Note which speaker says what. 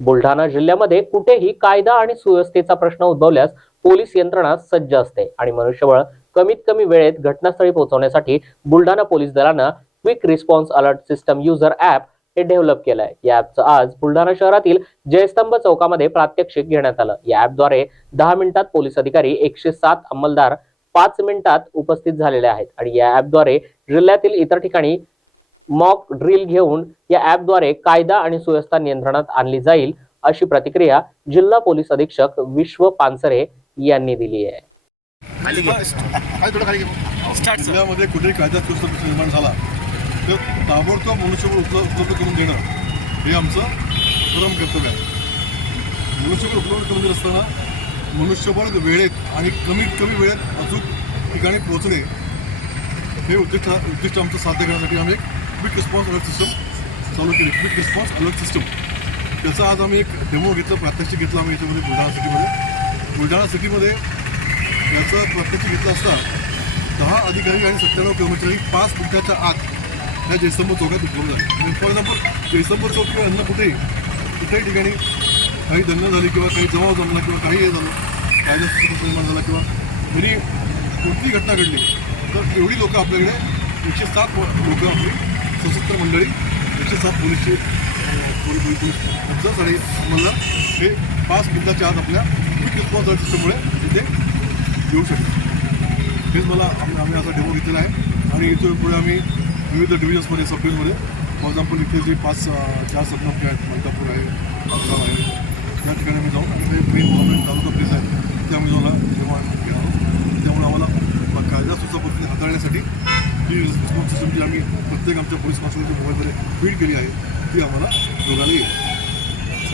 Speaker 1: बुलढाणा जिल्ह्यामध्ये कुठेही कायदा आणि सुव्यवस्थेचा प्रश्न उद्भवल्यास पोलीस यंत्रणा सज्ज असते. आणि मनुष्यबळ कमीत कमी वेळेत घटनास्थळी पोहोचवण्यासाठी बुलढाणा पोलीस दलानं quick response alert system user app हे डेव्हलप केलं आहे या ऍपचं आज बुलढाणा शहरातील जयस्तंभ चौकामध्ये प्रात्यक्षिक घेण्यात आलं. या ऍपद्वारे दहा मिनिटात पोलीस अधिकारी एकशे सात अंमलदार पाच मिनिटात उपस्थित झालेले आहेत. आणि या ऍपद्वारे जिल्ह्यातील इतर ठिकाणी मॉक ड्रिल घेऊन या ऍपद्वारे कायदा आणि सुव्यवस्था नियंत्रणात आणली जाईल अशी प्रतिक्रिया जिल्हा पोलीस अधीक्षक विश्व पानसरे यांनी दिली आहे.
Speaker 2: जिल्ह्यामध्ये कुठेही कायदा सुव्यवस्था निर्माण झाला तर ताबडतोब मनुष्यबळ उपलब्ध करून देणं हे आमचं परम कर्तव्य आहे. मनुष्यबळ उपलब्ध करून देत असताना मनुष्यबळ वेळेत आणि कमीत कमी वेळेत अचूक ठिकाणी पोहोचणे हे उद्दिष्ट उद्दिष्ट आमचं साध्य करण्यासाठी आम्ही क्विक रिस्पॉन्स अलर्ट सिस्टम चालू केली क्विक रिस्पॉन्स अलर्ट सिस्टम त्याचा आज आम्ही एक डेमो घेतलं प्रात्यक्षिक घेतलं आम्ही याच्यामध्ये बुलढाणा सिटीमध्ये. बुलढाणा सिटीमध्ये याचं प्रात्यक्षिक घेतलं असता दहा अधिकारी आणि सत्त्याण्णव कर्मचारी पाच मिनिटाच्या आत ह्या जयस्तंभ चौकात उपलब्ध झाले फॉर एक्झाम्पल जयस्तंभ चौक किंवा अन्य कुठेही कुठल्याही ठिकाणी काही दंगल झाली किंवा काही जमाव जमला किंवा काही हे झालं कायदा निर्माण झाला किंवा जरी कोणतीही घटना घडली तर एवढी लोकं आपल्याकडे एकशे सात लोक आपली सशस्त्र मंडळी एकशे सात पोलीसचे पोलीस ऑफिसर्स आणि मला हे पाच मिनिटाच्या आत आपल्या क्विक रिस्पॉन्स सिस्टममुळे तिथे येऊ शकतो. हेच मला आम्ही आम्ही असा डेमो घेतलेला आहे. आणि इथून पुढे आम्ही विविध डिव्हिजन्समध्ये सब फॉर एक्झाम्पल इथे जे पाच चार सब आहे मलकापूर आहे आहे त्या ठिकाणी आम्ही जाऊन आणि काही मेन गव्हर्नमेंट तालुका प्लेस आहे तिथे आम्ही जाऊन जी रिस्पॉन्स सिस्टम जी आम्ही प्रत्येक आमच्या पोलीस कॉन्स्टेबलच्या मोबाईलमध्ये फीड केली आहे ती आम्हाला दोघांना येईल